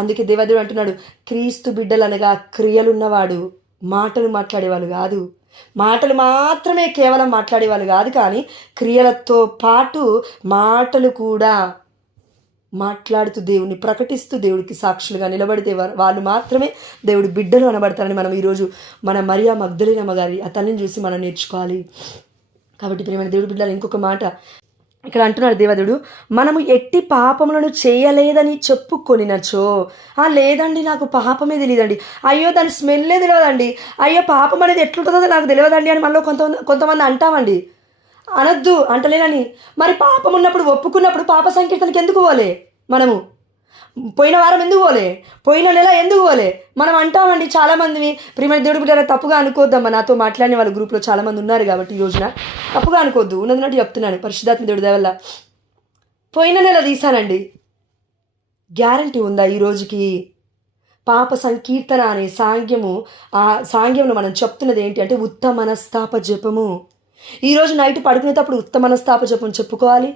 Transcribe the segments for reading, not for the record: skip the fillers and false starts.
అందుకే దేవదేవుడు అంటున్నాడు, క్రీస్తు బిడ్డలనగా క్రియలున్నవాడు మాటలు మాట్లాడేవాళ్ళు కాదు, మాటలు మాత్రమే కేవలం మాట్లాడేవాళ్ళు కాదు, కానీ క్రియలతో పాటు మాటలు కూడా మాట్లాడుతూ దేవుని ప్రకటిస్తూ దేవుడికి సాక్షులుగా నిలబడితే వాళ్ళు మాత్రమే దేవుడి బిడ్డలు అనబడతారని మనం ఈరోజు మన మరియా మగ్దలేనమ్మ గారి ఆ తల్లిని చూసి మనం నేర్చుకోవాలి. కాబట్టి ప్రియమైన దేవుడి బిడ్డలు ఇంకొక మాట ఇక్కడ అంటున్నాడు దేవదేవుడు, మనము ఎట్టి పాపములను చేయలేదని చెప్పుకొనినచో, లేదండి నాకు పాపమే తెలియదండి, అయ్యో దాని స్మెల్లే తెలియదండి, అయ్యో పాపం అనేది ఎట్లుంటుందో నాకు తెలియదండి అని మనలో కొంతమంది అంటామండి. అనొద్దు, అంటలేనని. మరి పాపం ఉన్నప్పుడు ఒప్పుకున్నప్పుడు పాప సంకీర్తనకి ఎందుకు పోలే? మనము పోయిన వారం ఎందుకు పోలే? పోయిన నెల ఎందుకు పోలే? మనం అంటామండి చాలామంది. ప్రియమైన దేవుడి బిడ్డల తప్పుగా అనుకోద్దమ్మా, నాతో మాట్లాడిన వాళ్ళ గ్రూప్లో చాలామంది ఉన్నారు కాబట్టి ఈ రోజున తప్పుగా అనుకోద్దు, ఉన్నదిన్నట్టు చెప్తున్నాను. పరిశుద్ధాత్మ దేవుడి దయ వల్ల పోయిన నెల తీశానండి, గ్యారంటీ ఉందా ఈ రోజుకి? పాప సంకీర్తన అనే ఆ సాంగ్యంలో మనం చెప్తున్నది ఏంటి అంటే ఉత్తమ మనస్తాప జపము. ఈరోజు నైట్ పడుకునేటప్పుడు ఉత్తమ మనస్తాప జపం చెప్పుకోవాలి,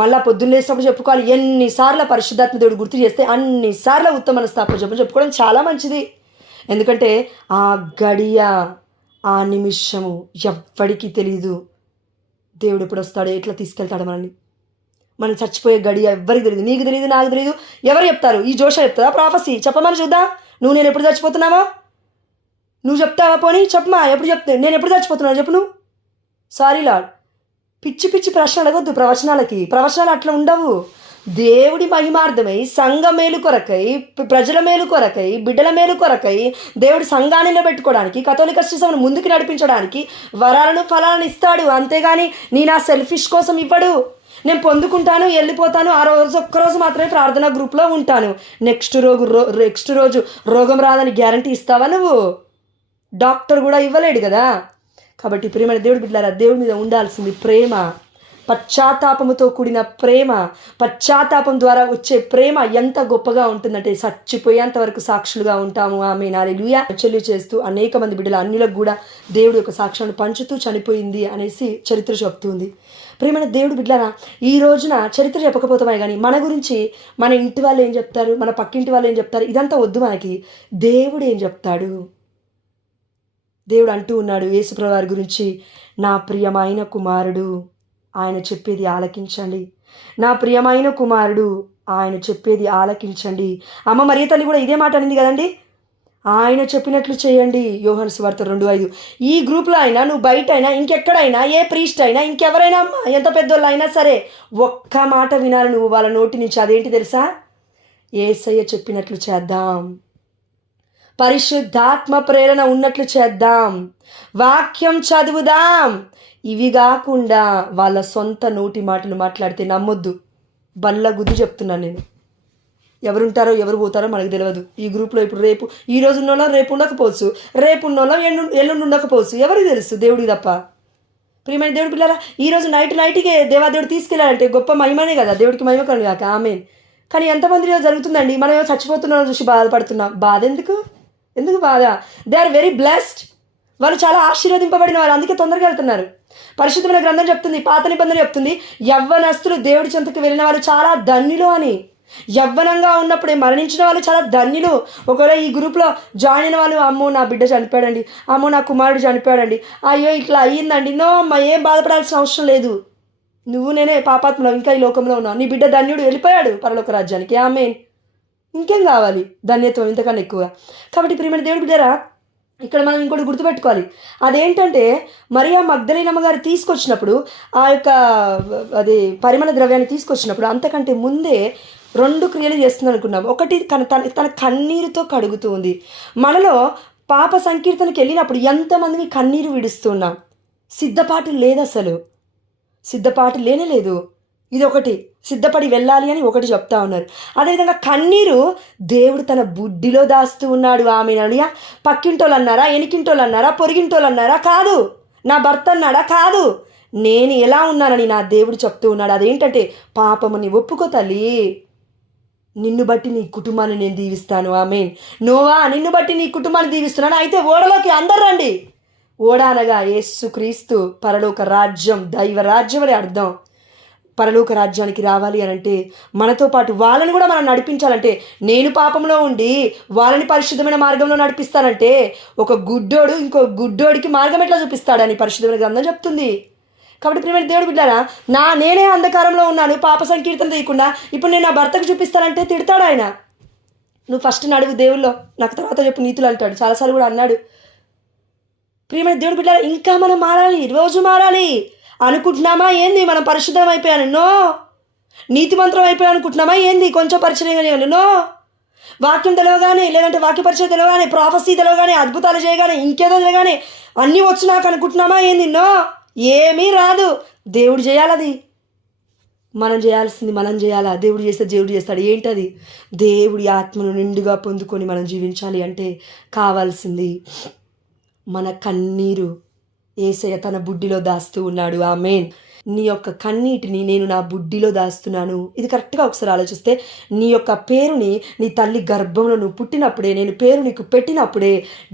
మళ్ళీ పొద్దున్న లేసినప్పుడు చెప్పుకోవాలి. ఎన్నిసార్లు పరిశుద్ధాత్మ దేవుడు గుర్తు చేస్తే అన్నిసార్లు ఉత్తమ మనస్తాప జపం చెప్పుకోవడం చాలా మంచిది. ఎందుకంటే ఆ గడియ, ఆ నిమిషము ఎవ్వడికి తెలియదు. దేవుడు ఎప్పుడు వస్తాడో, ఎట్లా తీసుకెళ్తాడు మనల్ని. మనం చచ్చిపోయే గడియ ఎవ్వరికి తెలియదు. నీకు తెలియదు, నాకు తెలియదు. ఎవరు చెప్తారు? ఈ జోష చెప్తారా? ప్రాఫెసీ చెప్పమని చూద్దా. నువ్వు నేను ఎప్పుడు చచ్చిపోతున్నావా? నువ్వు చెప్తావా? పోనీ చెప్పమా, ఎప్పుడు చెప్తే నేను ఎప్పుడు చచ్చిపోతున్నావు చెప్పు నువ్వు. సారీ లార్డ్, పిచ్చి పిచ్చి ప్రశ్న అడగొద్దు ప్రవచనాలు అట్లా ఉండవు. దేవుడి మహిమార్థమై, సంఘ మేలు కొరకై, ప్రజల మేలు కొరకై, బిడ్డల మేలు కొరకై, దేవుడి సంఘాన్ని నిలబెట్టుకోవడానికి, కథోలిక సిస్టమ్ను ముందుకు నడిపించడానికి వరాలను ఫలాలను ఇస్తాడు. అంతేగాని నీ నా సెల్ఫిష్ కోసం ఇవ్వడు. నేను పొందుకుంటాను, వెళ్ళిపోతాను, ఆ రోజు ఒక్కరోజు మాత్రమే ప్రార్థనా గ్రూప్లో ఉంటాను, నెక్స్ట్ రోజు రోగం రాదని గ్యారంటీ ఇస్తావా నువ్వు? డాక్టర్ కూడా ఇవ్వలేడు కదా. కాబట్టి ప్రేమైన దేవుడి బిడ్డలారా, దేవుడి మీద ఉండాల్సింది ప్రేమ, పశ్చాత్తాపముతో కూడిన ప్రేమ. పశ్చాత్తాపం ద్వారా వచ్చే ప్రేమ ఎంత గొప్పగా ఉంటుందంటే చచ్చిపోయేంత వరకు సాక్షులుగా ఉంటాము. ఆమేన్, హల్లెలూయా. చెల్లి చేస్తూ అనేక మంది బిడ్డల అన్యులకు కూడా దేవుడి యొక్క సాక్ష్యాన్ని పంచుతూ చనిపోయింది అనేసి చరిత్ర చెప్తుంది. ప్రేమైన దేవుడి బిడ్డలారా, ఈ రోజున చరిత్ర చెప్పకపోతామే కానీ మన గురించి మన ఇంటి వాళ్ళు ఏం చెప్తారు, మన పక్కింటి వాళ్ళు ఏం చెప్తారు, ఇదంతా వద్దు మనకి. దేవుడు ఏం చెప్తాడు? దేవుడు అంటూ ఉన్నాడు యేసుప్రభువు వారి గురించి, నా ప్రియమైన కుమారుడు, ఆయన చెప్పేది ఆలకించండి. నా ప్రియమైన కుమారుడు, ఆయన చెప్పేది ఆలకించండి. అమ్మ మరియ తల్లి కూడా ఇదే మాట అనింది కదండి, ఆయన చెప్పినట్లు చేయండి. యోహాను సువార్త 2:5. ఈ గ్రూప్లో అయినా, నువ్వు బయట అయినా, ఇంకెక్కడైనా, ఏ ప్రీస్ట్ అయినా, ఇంకెవరైనా, ఎంత పెద్దోళ్ళు అయినా సరే, ఒక్క మాట వినాలి నువ్వు వాళ్ళ నోటి నుంచి. అదేంటి తెలుసా? యేసయ్య చెప్పినట్లు చేద్దాం, పరిశుద్ధాత్మ ప్రేరణ ఉన్నట్లు చేద్దాం, వాక్యం చదువుదాం. ఇవి కాకుండా వాళ్ళ సొంత నోటి మాటలు మాట్లాడితే నమ్మొద్దు. బల్ల గుద్ది చెప్తున్నాను నేను. ఎవరుంటారో ఎవరు పోతారో మనకు తెలియదు. ఈ గ్రూప్లో ఇప్పుడు ఈ రోజు ఉన్నోళ్ళం రేపు ఉండకపోవచ్చు, రేపు ఉన్నోళ్ళం ఎల్లుండి ఉండకపోవచ్చు. ఎవరికి తెలుసు? దేవుడికి తప్ప. ప్రియమైన దేవుడి పిల్లరా, ఈరోజు నైట్కే దేవాదేవుడు తీసుకెళ్ళాలంటే గొప్ప మహిమనే కదా, దేవుడికి మహిమ కను కాక. ఆమేన్. కానీ ఎంతమందిలో జరుగుతుందండి, మనం ఏమో చచ్చిపోతున్నాం చూసి బాధపడుతున్నాం. బాధ ఎందుకు బాధ? They are very blessed. వాళ్ళు చాలా ఆశీర్వదింపబడిన వారు, అందుకే తొందరగా వెళ్తున్నారు. పరిశుద్ధమైన గ్రంథం చెప్తుంది, పాత నిబంధన చెప్తుంది, యవ్వనస్తులు దేవుడి చెంతకు వెళ్ళిన వాళ్ళు చాలా ధన్యులు అని. యవ్వనంగా ఉన్నప్పుడే మరణించిన వాళ్ళు చాలా ధన్యులు. ఒకవేళ ఈ గ్రూప్లో జాయిన్ అయిన వాళ్ళు, అమ్మో నా బిడ్డ చనిపోయాడండి, అమ్మో నా కుమారుడు చనిపోయాడండి, అయ్యో ఇట్లా అయ్యిందండి, నో అమ్మ, ఏం బాధపడాల్సిన అవసరం లేదు. నువ్వు నేనే పాపాత్మలో ఇంకా ఈ లోకంలో ఉన్నావు. నీ బిడ్డ ధన్యుడు, వెళ్ళిపోయాడు పరలోక రాజ్యానికి. ఆమేన్. ఇంకేం కావాలి? ధన్యత్వం ఇంతకన్నా ఎక్కువ. కాబట్టి ప్రియమైన దేవుడి బిడ్డరా, ఇక్కడ మనం ఇంకోటి గుర్తుపెట్టుకోవాలి. అదేంటంటే మరియా మగ్దలేనమ్మ గారు తీసుకొచ్చినప్పుడు, ఆ యొక్క పరిమళ ద్రవ్యాన్ని తీసుకొచ్చినప్పుడు అంతకంటే ముందే 2 క్రియలు చేస్తుంది అనుకున్నాం. ఒకటి, తన కన్నీరుతో కడుగుతూ ఉంది. మనలో పాప సంకీర్తనకి వెళ్ళినప్పుడు ఎంతమందిని కన్నీరు విడుస్తున్నాం. సిద్ధపాటు లేదు, అసలు సిద్ధపాటు లేనేలేదు. ఇది ఒకటి, సిద్ధపడి వెళ్ళాలి అని ఒకటి చెప్తా ఉన్నారు. అదేవిధంగా కన్నీరు దేవుడు తన బుడ్డిలో దాస్తూ ఉన్నాడు. ఆమె అనియా, పక్కింటోళ్ళు అన్నారా, ఎనికింటోళ్ళు అన్నారా, పొరిగింటోళ్ళు అన్నారా? కాదు. నా భర్త అన్నాడా? కాదు. నేను ఎలా ఉన్నానని నా దేవుడు చెప్తూ ఉన్నాడు. అదేంటంటే, పాపముని ఒప్పుకో తల్లి, నిన్ను బట్టి నీ కుటుంబాన్ని నేను దీవిస్తాను. ఆమేన్. నోవా, నిన్ను బట్టి నీ కుటుంబాన్ని దీవిస్తున్నాను, అయితే ఓడలోకి అందరు రండి. ఓడ అనగా యేసుక్రీస్తు, పరలోక రాజ్యం, దైవ రాజ్యం అని అర్థం. పరలోక రాజ్యానికి రావాలి అని అంటే మనతో పాటు వాళ్ళని కూడా మనం నడిపించాలంటే, నేను పాపంలో ఉండి వాళ్ళని పరిశుద్ధమైన మార్గంలో నడిపిస్తానంటే ఒక గుడ్డోడు ఇంకో గుడ్డోడికి మార్గం ఎట్లా చూపిస్తాడని పరిశుద్ధమైన గ్రంథం చెప్తుంది. కాబట్టి ప్రియమైన దేవుడు బిడ్డారా, నేనే అంధకారంలో ఉన్నాను, పాప సంకీర్తన తీయకుండా ఇప్పుడు నేను నా భర్తకు చూపిస్తానంటే తిడతాడు ఆయన. నువ్వు ఫస్ట్ నడువు దేవుల్లో, నాకు తర్వాత చెప్పు నీతులు అంటాడు. చాలాసార్లు కూడా అన్నాడు. ప్రియమైన దేవుడు బిడ్డారా, ఇంకా మనం మారాలి, రోజు మారాలి. అనుకుంటున్నామా ఏంది మనం పరిశుద్ధం అయిపోయాను? నో. నీతిమంత్రం అయిపోయాను అనుకుంటున్నామా ఏంది కొంచెం పరిచయం? నో. వాక్యం తెలవగానే, లేదంటే వాక్య పరిచయం తెలవగానే, ప్రాఫెసీ తెలవగానే, అద్భుతాలు చేయగానే, ఇంకేదో చేయగానే అన్నీ వచ్చి నాకు అనుకుంటున్నామా ఏంది? నో, ఏమీ రాదు. దేవుడు చేయాలది. మనం చేయాల్సింది మనం చేయాలా? దేవుడు చేస్తే దేవుడు చేస్తాడు. ఏంటది? దేవుడి ఆత్మను నిండుగా పొందుకొని మనం జీవించాలి అంటే కావాల్సింది మన కన్నీరు. యేసయ్య తన బుడ్డిలో దాస్తూ ఉన్నాడు. ఆమేన్. నీ యొక్క కన్నీటిని నేను నా బుడ్డిలో దాస్తున్నాను. ఇది కరెక్ట్గా ఒకసారి ఆలోచిస్తే, నీ యొక్క పేరుని నీ తల్లి గర్భంలో నువ్వు పుట్టినప్పుడే, నేను పేరు నీకు పెట్టినప్పుడే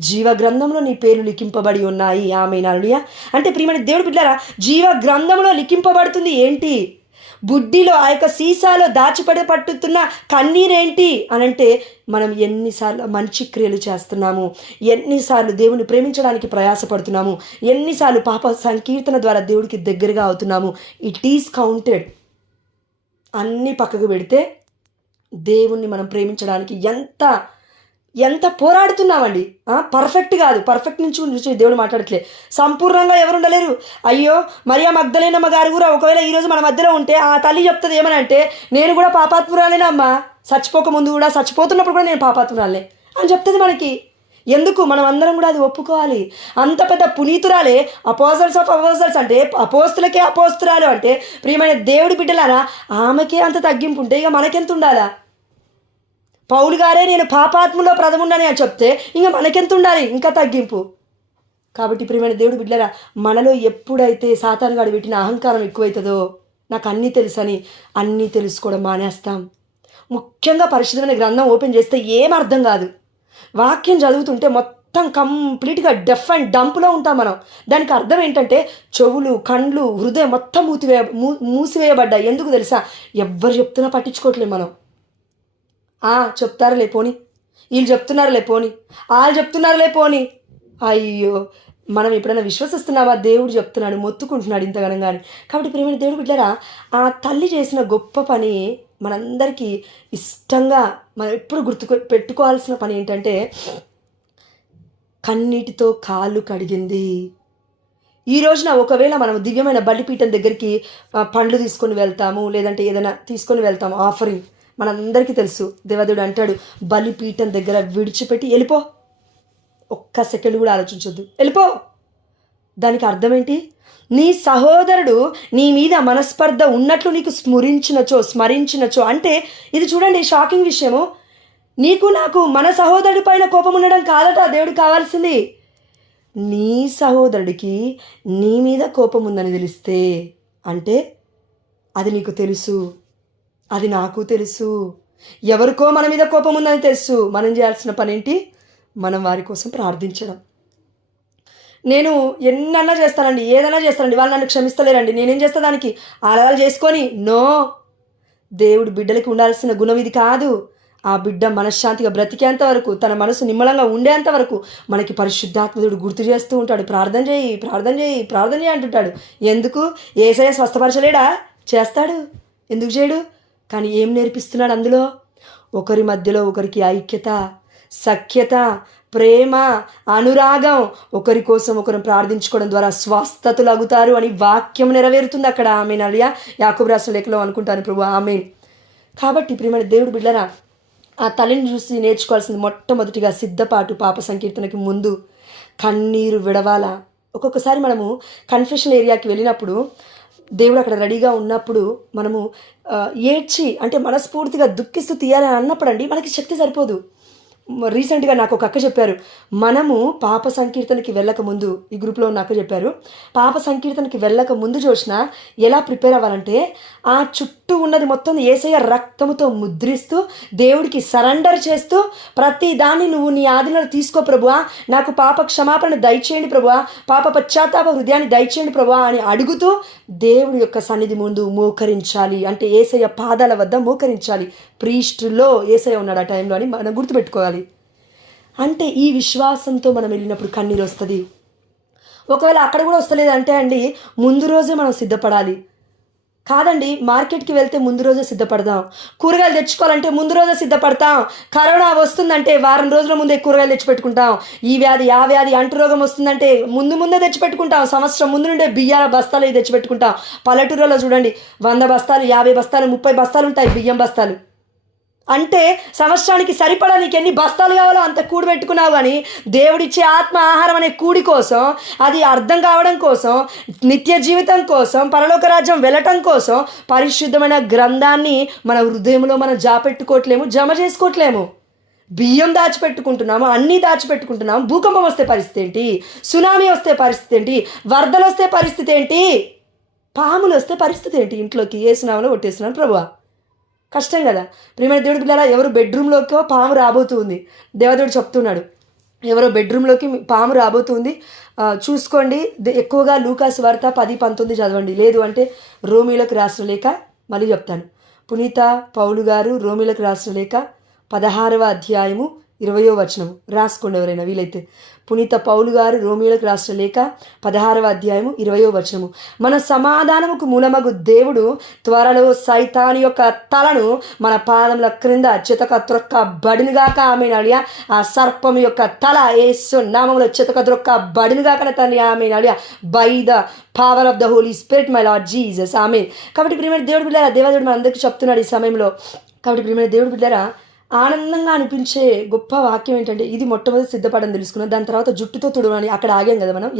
జీవ గ్రంథంలో నీ పేరు లిఖింపబడి ఉన్నాయి. ఆమేన్. హల్లెలూయా. అంటే ప్రియమైన దేవుడు బిడ్డలారా, జీవ గ్రంథంలో లిఖింపబడుతుంది ఏంటి? బుడ్డిలో, ఆ యొక్క సీసాలో పట్టుతున్న కన్నీరేంటి అనంటే, మనం ఎన్నిసార్లు మంచి క్రియలు చేస్తున్నాము, ఎన్నిసార్లు దేవుని ప్రేమించడానికి ప్రయాసపడుతున్నాము, ఎన్నిసార్లు పాప సంకీర్తన ద్వారా దేవుడికి దగ్గరగా అవుతున్నాము. It is counted. అన్నీ పక్కకు పెడితే దేవుణ్ణి మనం ప్రేమించడానికి ఎంత పోరాడుతున్నామండి. పర్ఫెక్ట్ కాదు, పర్ఫెక్ట్ నుంచి దేవుడు మాట్లాడట్లే. సంపూర్ణంగా ఎవరు ఉండలేరు. అయ్యో, మరియా మగ్దలేనమ్మ గారు కూడా ఒకవేళ ఈరోజు మన మధ్యలో ఉంటే ఆ తల్లి చెప్తుంది ఏమనంటే, నేను కూడా పాపాత్మురాలేనమ్మా, చచ్చిపోక ముందు కూడా, చచ్చిపోతున్నప్పుడు కూడా నేను పాపాత్మురాలే అని చెప్తుంది మనకి. ఎందుకు? మనం అందరం కూడా అది ఒప్పుకోవాలి. అంత పెద్ద పునీతురాలే, అపోజల్స్ ఆఫ్ అపోజల్స్ అంటే, అపోస్తులకే అపోస్తురాలు అంటే, ప్రియమైన దేవుడి బిడ్డలారా, ఆమెకే అంత తగ్గింపు ఉంటే ఇక మనకెంత ఉండాలా? పౌలు గారే నేను పాపాత్మలో ప్రథముండని అని చెప్తే ఇంకా మనకెంత ఉండాలి? ఇంకా తగ్గింపు. కాబట్టి ప్రియమైన దేవుడు బిడ్డలారా, మనలో ఎప్పుడైతే సాతానుగాడు పెట్టిన అహంకారం ఎక్కువైతుందో, నాకు అన్నీ తెలుసని అన్నీ తెలుసుకోవడం మానేస్తాం. ముఖ్యంగా పరిశుద్ధమైన గ్రంథం ఓపెన్ చేస్తే ఏం అర్థం కాదు. వాక్యం చదువుతుంటే మొత్తం కంప్లీట్గా డెఫ్ అండ్ డంప్లో ఉంటాం మనం. దానికి అర్థం ఏంటంటే, చెవులు, కండ్లు, హృదయం మొత్తం మూసివేయబడ్డాయి. ఎందుకు తెలుసా? ఎవ్వరు చెప్తున్నా పట్టించుకోవట్లేదు మనం. చెప్తారులే పోని, వీళ్ళు చెప్తున్నారులే పోని, వాళ్ళు చెప్తున్నారులే పోని. అయ్యో, మనం ఎప్పుడైనా విశ్వసిస్తున్నావా? దేవుడు చెప్తున్నాడు, మొత్తుకుంటున్నాడు ఇంతగానం కానీ. కాబట్టి ప్రియమైన దేవుడు బిడ్డలారా, ఆ తల్లి చేసిన గొప్ప పని మనందరికీ ఇష్టంగా మనం ఎప్పుడు పెట్టుకోవాల్సిన పని ఏంటంటే, కన్నీటితో కాళ్ళు కడిగింది. ఈ రోజున ఒకవేళ మనం దివ్యమైన బలిపీఠం దగ్గరికి పండ్లు తీసుకొని వెళ్తాము, లేదంటే ఏదైనా తీసుకొని వెళ్తాము, ఆఫరింగ్. మనందరికీ తెలుసు, దేవదేవుడు అంటాడు, బలిపీఠం దగ్గర విడిచిపెట్టి వెళ్ళిపో. ఒక్క సెకండ్ కూడా ఆలోచించొద్దు, వెళ్ళిపో. దానికి అర్థం ఏంటి? నీ సహోదరుడు నీ మీద మనస్పర్ధ ఉన్నట్లు నీకు స్మరించినచో అంటే, ఇది చూడండి షాకింగ్ విషయము. నీకు నాకు మన సహోదరుడి పైన కోపం ఉండడం కాదట దేవుడు కావాల్సింది. నీ సహోదరుడికి నీ మీద కోపం ఉందని తెలిస్తే, అంటే అది నీకు తెలుసు, అది నాకు తెలుసు. ఎవరికో మన మీద కోపం ఉందని తెలుసు. మనం చేయాల్సిన పని ఏంటి? మనం వారి కోసం ప్రార్థించడం. నేను ఎన్నన్నా చేస్తానండి, ఏదైనా చేస్తానండి, వాళ్ళు నన్ను క్షమిస్తలేరండి, నేనేం చేస్తా దానికి? అలా చేసుకొని నో. దేవుడు బిడ్డలకి ఉండాల్సిన గుణం ఇది కాదు. ఆ బిడ్డ మనశ్శాంతిగా బ్రతికేంత వరకు, తన మనసు నిమ్మలంగా ఉండేంత వరకు మనకి పరిశుద్ధాత్ముడు గుర్తు చేస్తూ ఉంటాడు. ప్రార్థన చేయి, ప్రార్థన చేయి, ప్రార్థన చేయి అంటుంటాడు. ఎందుకు? యేసయ్య స్వస్థపరచలేడా? చేస్తాడు. ఎందుకు చేయడు? కానీ ఏం నేర్పిస్తున్నాడు అందులో? ఒకరి మధ్యలో ఒకరికి ఐక్యత, సఖ్యత, ప్రేమ, అనురాగం, ఒకరి కోసం ఒకరు ప్రార్థించుకోవడం ద్వారా స్వస్థతలగుతారు అని వాక్యం నెరవేరుతుంది అక్కడ. ఆమేన్. హల్లెలూయా. యాకోబు రాసిన లేఖలో అనుకుంటాను ప్రభు. ఆమేన్. కాబట్టి ప్రియమైన దేవుడు బిడ్డలారా, ఆ తల్లిని చూసి నేర్చుకోవాల్సింది మొట్టమొదటిగా సిద్ధపాటు. పాప సంకీర్తనకి ముందు కన్నీరు విడవాలా. ఒక్కొక్కసారి మనము కన్ఫెషన్ ఏరియాకి వెళ్ళినప్పుడు, దేవుడు అక్కడ రెడీగా ఉన్నప్పుడు మనము ఏడ్చి, అంటే మనస్ఫూర్తిగా దుఃఖిస్తూ తీయాలని అన్నప్పుడు అండి మనకి శక్తి సరిపోదు. రీసెంట్గా నాకు ఒక అక్క చెప్పారు, మనము పాప సంకీర్తనకి వెళ్ళక ముందు, ఈ గ్రూప్లో ఉన్న అక్క చెప్పారు, పాప సంకీర్తనకి వెళ్ళక ముందు చూసిన ఎలా ప్రిపేర్ అవ్వాలంటే ఆ చుట్టూ ఉన్నది మొత్తం యేసయ్య రక్తముతో ముద్రిస్తూ దేవుడికి సరెండర్ చేస్తూ ప్రతి దాన్ని నువ్వు నీ ఆధీనంలో తీసుకో ప్రభువా, నాకు పాప క్షమాపణ దయచేయండి ప్రభువా, పాప పశ్చాత్తాప హృదయాన్ని దయచేయండి ప్రభువా అని అడుగుతూ దేవుడి యొక్క సన్నిధి ముందు మోకరించాలి. అంటే యేసయ్య పాదాల వద్ద మోకరించాలి. ప్రీస్టులో యేసయ్య ఉన్నాడు ఆ టైంలో అని మనం గుర్తుపెట్టుకోవాలి. అంటే ఈ విశ్వాసంతో మనం వెళ్ళినప్పుడు కన్నీరు వస్తుంది. ఒకవేళ అక్కడ కూడా వస్తలేదంటే అండి, ముందు రోజే మనం సిద్ధపడాలి. కాదండి, మార్కెట్కి వెళ్తే ముందు రోజే సిద్ధపడదాం, కూరగాయలు తెచ్చుకోవాలంటే ముందు రోజే సిద్ధపడతాం, కరోనా వస్తుందంటే వారం రోజుల ముందే కూరగాయలు తెచ్చిపెట్టుకుంటాం, ఈ వ్యాధి ఆ వ్యాధి అంటురోగం వస్తుందంటే ముందే తెచ్చిపెట్టుకుంటాం, సంవత్సరం ముందు నుండే బియ్యాల బస్తాలు తెచ్చిపెట్టుకుంటాం. పల్లెటూరులో చూడండి 100 బస్తాలు 50 బస్తాలు 30 బస్తాలు ఉంటాయి బియ్యం బస్తాలు. అంటే సంవత్సరానికి సరిపడా నీకు ఎన్ని బస్తాలు కావాలో అంత కూడి పెట్టుకున్నావు. కానీ దేవుడిచ్చే ఆత్మ ఆహారం అనే కూడి కోసం, అది అర్థం కావడం కోసం, నిత్య జీవితం కోసం, పరలోక రాజ్యం వెళ్ళటం కోసం పరిశుద్ధమైన గ్రంథాన్ని మన హృదయంలో మనం జమ చేసుకోవట్లేము. బియ్యం దాచిపెట్టుకుంటున్నాము, అన్నీ దాచిపెట్టుకుంటున్నాము. భూకంపం వస్తే పరిస్థితి ఏంటి, సునామీ వస్తే పరిస్థితి ఏంటి, వరదలు వస్తే పరిస్థితి ఏంటి, పాములు వస్తే పరిస్థితి ఏంటి, ఇంట్లోకి ఏసునామలో కొట్టేస్తున్నాను ప్రభువా. కష్టం కదా. ప్రియమైన దేవుడి పిల్లరా, ఎవరు బెడ్రూమ్లోకి పాము రాబోతుంది, దేవదేవుడు చెప్తున్నాడు, ఎవరో బెడ్రూమ్లోకి పాము రాబోతుంది చూసుకోండి. ఎక్కువగా లూకాసు వార్త 10:19 చదవండి. లేదు అంటే రోమీలకు రాసిన లేఖ, మళ్ళీ చెప్తాను, పునీత పౌలు గారు రోమీలకు రాసిన లేఖ 16వ అధ్యాయము 20వ వచనము రాసుకోండి ఎవరైనా వీలైతే. పునీత పౌలు గారు రోమీలకు రాసిన లేఖ 16వ అధ్యాయము 20వ వచనము. మన సమాధానముకు మూలమగు దేవుడు త్వరలో సైతాను యొక్క తలను మన పాదముల క్రింద చితక త్రొక్క బడినుగాక. ఆమెనాలియా. ఆ సర్పం యొక్క తల యేసు నామములో చితక త్రొక్క బడినుగాక తల్లి. ఆమెనాలియా. By the power of the holy spirit my lord Jesus. ఆమె. కాబట్టి ప్రియమైన దేవుడు బిడ్డారా, దేవదేవుడు మన అందరికీ చెప్తున్నాడు ఈ సమయంలో. కాబట్టి ప్రియమైన దేవుడు బిడ్డారా, ఆనందంగా అనిపించే గొప్ప వాక్యం ఏంటంటే, ఇది మొట్టమొదటి సిద్ధపడని తెలుసుకున్నాం, దాని తర్వాత జుట్టుతో తుడవని అక్కడ ఆగాం కదా మనం.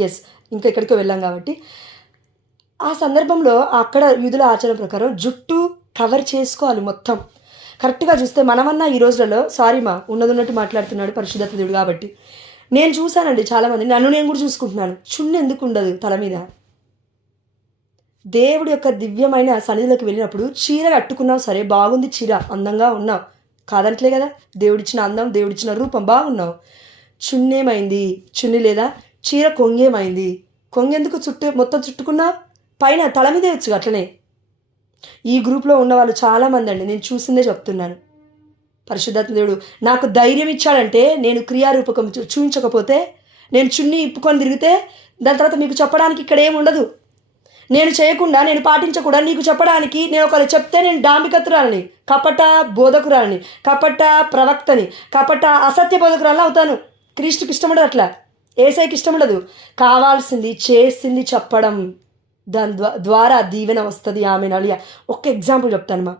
ఇంకా ఎక్కడికో వెళ్ళాం కాబట్టి ఆ సందర్భంలో అక్కడ యూదుల ఆచారం ప్రకారం జుట్టు కవర్ చేసుకోవాలి మొత్తం. కరెక్ట్గా చూస్తే మనమన్నా ఈ రోజులలో ఉన్నట్టు మాట్లాడుతున్నాడు పరిశుద్ధత దేవుడు కాబట్టి. నేను చూశానండి చాలామంది, నన్ను నేను కూడా చూసుకుంటున్నాను, చున్ను ఎందుకు ఉండదు తల మీద. దేవుడి యొక్క దివ్యమైన సన్నిధిలోకి వెళ్ళినప్పుడు చీర కట్టుకున్నావు, సరే బాగుంది చీర, అందంగా ఉన్నావు, కాదంటలే కదా, దేవుడిచ్చిన అందం, దేవుడిచ్చిన రూపం, బాగున్నావు. చున్నేమైంది, చున్ని లేదా చీర కొంగేమైంది, కొంగెందుకు మొత్తం చుట్టుకున్నా, పైన తల మీదే వచ్చు. అట్లనే ఈ గ్రూప్లో ఉన్న వాళ్ళు చాలామంది అండి, నేను చూసిందే చెప్తున్నాను. పరిశుద్ధాత్మ దేవుడు నాకు ధైర్యం ఇచ్చాడంటే, నేను క్రియారూపకం చూపించకపోతే, నేను చున్ని ఇప్పుకొని తిరిగితే దాని తర్వాత మీకు చెప్పడానికి ఇక్కడ ఏమి ఉండదు. నేను చేయకుండా, నేను పాటించకుండా నీకు చెప్పడానికి, నేను ఒకరు చెప్తే నేను డాంబికతురాలని, కపట బోధకురాలని, కపట ప్రవక్తని, కపట అసత్య బోధకురాలని అవుతాను. క్రీస్తుకి ఇష్టం ఉండదు, అట్లా యేసయ్యకి ఇష్టం ఉండదు. కావాల్సింది చేసింది చెప్పడం, దాని ద్వారా దీవెన వస్తుంది. ఆమె అలియా. ఒక్క ఎగ్జాంపుల్ చెప్తాను.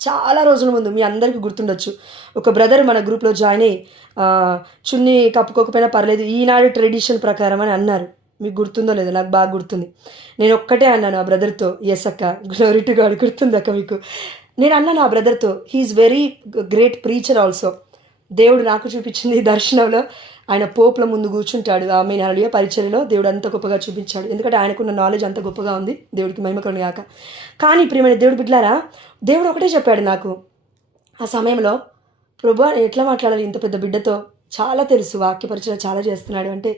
చాలా రోజుల ముందు మీ అందరికీ గుర్తుండొచ్చు, ఒక బ్రదర్ మన గ్రూప్లో జాయిన్ అయ్యి చున్నీ కప్పుకోకపోయినా పర్లేదు, ఈనాడు ట్రెడిషన్ ప్రకారం అని అన్నారు. మీకు గుర్తుందో లేదో, నాకు బాగా గుర్తుంది. నేను ఒక్కటే అన్నాను ఆ బ్రదర్తో, ఎస్ అక్క, గ్లోరీ టు గాడ్, గుర్తుంది అక్క మీకు. నేను అన్నాను ఆ బ్రదర్తో, he is very great preacher also. దేవుడు నాకు చూపించింది దర్శనంలో, ఆయన పోపుల ముందు కూర్చుంటాడు, ఆమె నాలుగు పరిచర్యలో దేవుడు అంత గొప్పగా చూపించాడు. ఎందుకంటే ఆయనకున్న నాలెడ్జ్ అంత గొప్పగా ఉంది, దేవుడికి మహిమకరుని కాక. కానీ ప్రియమైన దేవుడు బిడ్డలారా, దేవుడు ఒకటే చెప్పాడు నాకు ఆ సమయంలో, ప్రభువా నేను ఎట్లా మాట్లాడాలి ఇంత పెద్ద బిడ్డతో, చాలా తెలుసు, వాక్య పరిచయం చాలా చేస్తున్నాడు అంటే,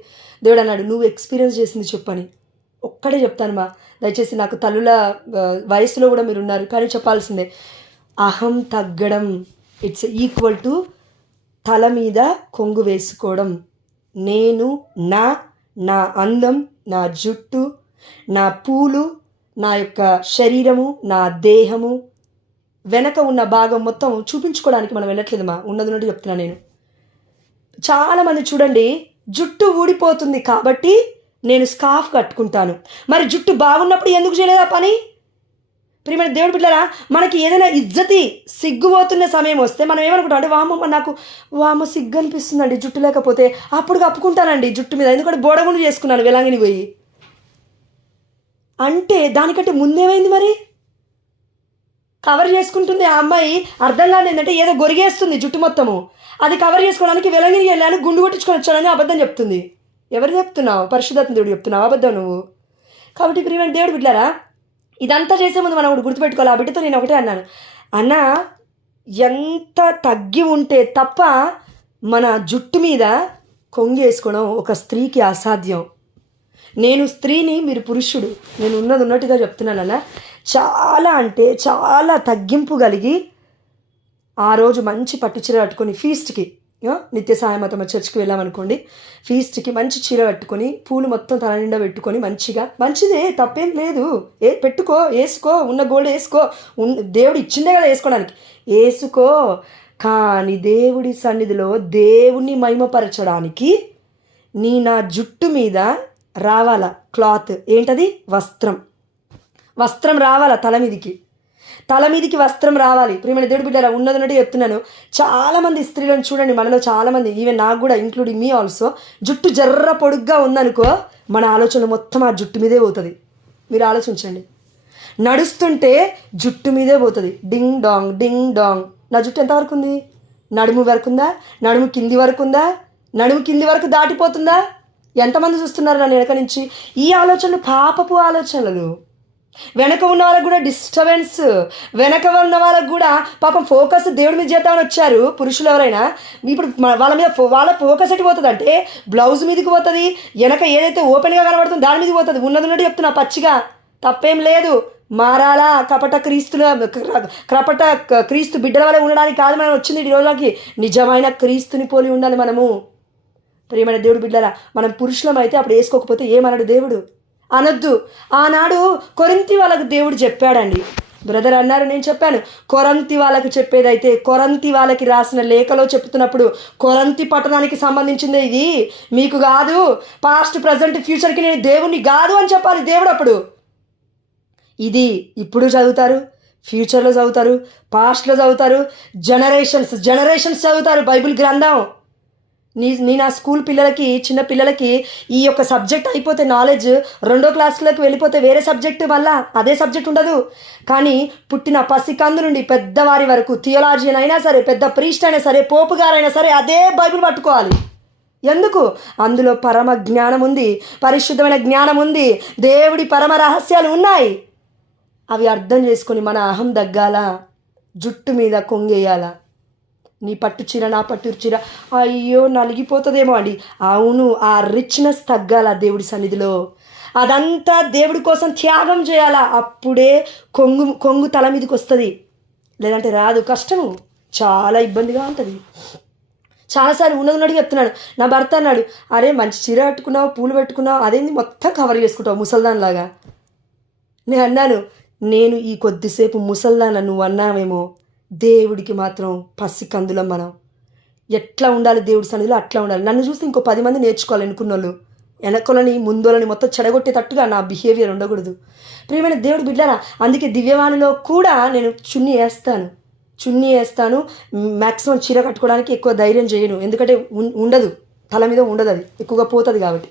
దేవుడు అన్నాడు నువ్వు ఎక్స్పీరియన్స్ చేసింది చెప్పని. ఒక్కడే చెప్తాను దయచేసి, నాకు తల్లుల వయసులో కూడా మీరు ఉన్నారు కానీ చెప్పాల్సిందే. అహం తగ్గడం, ఇట్స్ ఈక్వల్ టు తల మీద కొంగు వేసుకోవడం. నేను నా అందం, నా జుట్టు, నా పూలు, నా యొక్క శరీరము, నా దేహము, వెనక ఉన్న భాగం మొత్తం చూపించుకోవడానికి మనం వెళ్ళట్లేదమ్మా, ఉన్నది చెప్తున్నా నేను. చాలామంది చూడండి, జుట్టు ఊడిపోతుంది కాబట్టి నేను స్కార్ఫ్ కట్టుకుంటాను. మరి జుట్టు బాగున్నప్పుడు ఎందుకు చేయలేదా పని? ప్రియమైన దేవుడి బిడ్డలారా, మనకి ఏదైనా ఇజ్జతి సిగ్గుపోతున్న సమయం వస్తే మనం ఏమనుకుంటాం అంటే, వామ సిగ్గు అనిపిస్తుందండి జుట్టు లేకపోతే, అప్పుడు కప్పుకుంటానండి జుట్టు మీద, ఎందుకంటే బోడగుండు చేసుకున్నాను వెలాంగిని పోయి. అంటే దానికంటే ముందేమైంది మరి? కవర్ చేసుకుంటుంది ఆ అమ్మాయి. అర్థం కాదు ఏంటంటే ఏదో గొరిగేస్తుంది జుట్టు మొత్తము. అది కవర్ చేసుకోవడానికి వెలగిరి వెళ్ళాను, గుండు కొట్టించుకొని వచ్చానని అబద్ధం చెప్తుంది. ఎవరు చెప్తున్నావు? పరిశుద్ధాత్మ దేవుడు చెప్తున్నావు అబద్ధం నువ్వు. కాబట్టి ప్రియమైన దేవుడు బిడ్డలారా, ఇదంతా చేసే ముందు మనం ఒకటి గుర్తుపెట్టుకోవాలి. ఆ బిడ్డతో నేను ఒకటే అన్నాను, అన్న ఎంత తగ్గి ఉంటే తప్ప మన జుట్టు మీద కొంగేసుకోవడం ఒక స్త్రీకి అసాధ్యం. నేను స్త్రీని, మీరు పురుషుడు. నేను ఉన్నది ఉన్నట్టుగా చెప్తున్నానన్న. చాలా అంటే చాలా తగ్గింపు కలిగి ఆ రోజు మంచి పట్టు చీర కట్టుకొని ఫీస్ట్కి, నిత్య సాయమతమ్మ చర్చ్కి వెళ్ళామనుకోండి, ఫీస్ట్కి మంచి చీర కట్టుకొని పూలు మొత్తం తల నిండా పెట్టుకొని మంచిగా, మంచిదే తప్పేం లేదు, పెట్టుకో, వేసుకో, ఉన్న గోల్డ్ వేసుకో, దేవుడు ఇచ్చిందే కదా వేసుకోవడానికి, వేసుకో. కానీ దేవుడి సన్నిధిలో దేవుణ్ణి మహిమపరచడానికి నా జుట్టు మీద రావాల క్లాత్, ఏంటది? వస్త్రం రావాల తల మీదికి వస్త్రం రావాలి. ప్రియమైన దేవుడి బిడ్డలా ఉన్నదన్నట్టు చెప్తున్నాను. చాలామంది స్త్రీలను చూడండి, మనలో చాలామంది, ఈవెన్ నాకు కూడా ఇంక్లూడింగ్ మీ ఆల్సో, జుట్టు జర్ర పొడుగ్గా ఉందనుకో మన ఆలోచన మొత్తం ఆ జుట్టు మీదే పోతుంది. మీరు ఆలోచించండి, నడుస్తుంటే జుట్టు మీదే పోతుంది. Ding dong ding dong. నా జుట్టు ఎంతవరకు ఉంది? నడుము వరకు ఉందా? నడుము కింది వరకు ఉందా? నడుము కింది వరకు దాటిపోతుందా? ఎంతమంది చూస్తున్నారు నన్ను వెనక నుంచి? ఈ ఆలోచనలు పాపపు ఆలోచనలు. వెనక ఉన్న వాళ్ళకు కూడా డిస్టర్బెన్స్, వెనక ఉన్న వాళ్ళకు కూడా పాపం ఫోకస్ దేవుడి మీద చేద్దామని వచ్చారు పురుషులు ఎవరైనా. ఇప్పుడు వాళ్ళ ఫోకస్ ఎట్టి పోతుంది అంటే బ్లౌజ్ మీదకి పోతుంది, వెనక ఏదైతే ఓపెన్గా కనబడుతుందో దాని మీదకి పోతుంది. ఉన్నది చెప్తున్నా పచ్చిగా, తప్పేం లేదు. మారాలా? కపట క్రీస్తు బిడ్డల వల్ల ఉండడానికి కాదు మనం వచ్చింది ఈ రోజుకి. నిజమైన క్రీస్తుని పోలి ఉండాలి మనము. ప్రియమైన దేవుడు బిడ్డలారా, మనం పురుషులం అయితే అప్పుడు వేసుకోకపోతే ఏమన్నాడు దేవుడు? అనొద్దు. ఆనాడు కొరింథీ వాళ్ళకు దేవుడు చెప్పాడండి. బ్రదర్ అన్నారు, నేను చెప్పాను. కొరంతి వాళ్ళకు చెప్పేదైతే కొరంతి వాళ్ళకి రాసిన లేఖలో చెప్తున్నప్పుడు కొరంతి పట్టణానికి సంబంధించింది ఇది, మీకు కాదు, పాస్ట్ ప్రజెంట్ ఫ్యూచర్కి నేను దేవుణ్ణి కాదు అని చెప్పాలి దేవుడు. అప్పుడు ఇది ఇప్పుడు చదువుతారు, ఫ్యూచర్లో చదువుతారు, పాస్ట్లో చదువుతారు, జనరేషన్స్ చదువుతారు బైబిల్ గ్రంథం. నీ నా స్కూల్ పిల్లలకి, చిన్న పిల్లలకి ఈ యొక్క సబ్జెక్ట్ అయిపోతే నాలెడ్జ్, 2వ క్లాస్లోకి వెళ్ళిపోతే వేరే సబ్జెక్టు, మళ్ళా అదే సబ్జెక్ట్ ఉండదు. కానీ పుట్టిన పసికందు నుండి పెద్దవారి వరకు, థియోలాజియన్ అయినా సరే, పెద్ద ప్రీస్ట్ అయినా సరే, పోపు గారైనా సరే అదే బైబిల్ పట్టుకోవాలి. ఎందుకు? అందులో పరమ జ్ఞానం ఉంది, పరిశుద్ధమైన జ్ఞానం ఉంది, దేవుడి పరమ రహస్యాలు ఉన్నాయి. అవి అర్థం చేసుకొని మన అహం దగ్గాల, జుట్టు మీద కొంగేయాల. నీ పట్టు చీర, నా పట్టు చీర, అయ్యో నలిగిపోతుందేమో అండి. అవును, ఆ రిచ్నెస్ తగ్గాల దేవుడి సన్నిధిలో. అదంతా దేవుడి కోసం త్యాగం చేయాలా. అప్పుడే కొంగు తల మీదకి వస్తుంది, లేదంటే రాదు. కష్టము, చాలా ఇబ్బందిగా ఉంటుంది. చాలాసార్లు ఉన్నది చెప్తున్నాడు. నా భర్త అన్నాడు, అరే మంచి చీర కట్టుకున్నావు, పూలు పెట్టుకున్నావు, అదేంది మొత్తం కవర్ చేసుకుంటావు ముసల్దాన్లాగా. నేను అన్నాను, నేను ఈ కొద్దిసేపు ముసల్దాన నువ్వు అన్నావేమో, దేవుడికి మాత్రం పసికందులం. మనం ఎట్లా ఉండాలి దేవుడి సన్నిధిలో అట్లా ఉండాలి. నన్ను చూస్తే ఇంకో 10 మంది నేర్చుకోవాలి అనుకున్న వాళ్ళు, వెనకలని ముందోలని మొత్తం చెడగొట్టేటట్టుగా నా బిహేవియర్ ఉండకూడదు. ప్రియమైన దేవుడి బిడ్డలారా, అందుకే దివ్యవాణిలో కూడా నేను చున్నీ వేస్తాను. మ్యాక్సిమం చీర కట్టుకోవడానికి ఎక్కువ ధైర్యం చేయను, ఎందుకంటే ఉండదు, తల మీద ఉండదు, అది ఎక్కువగా పోతుంది కాబట్టి.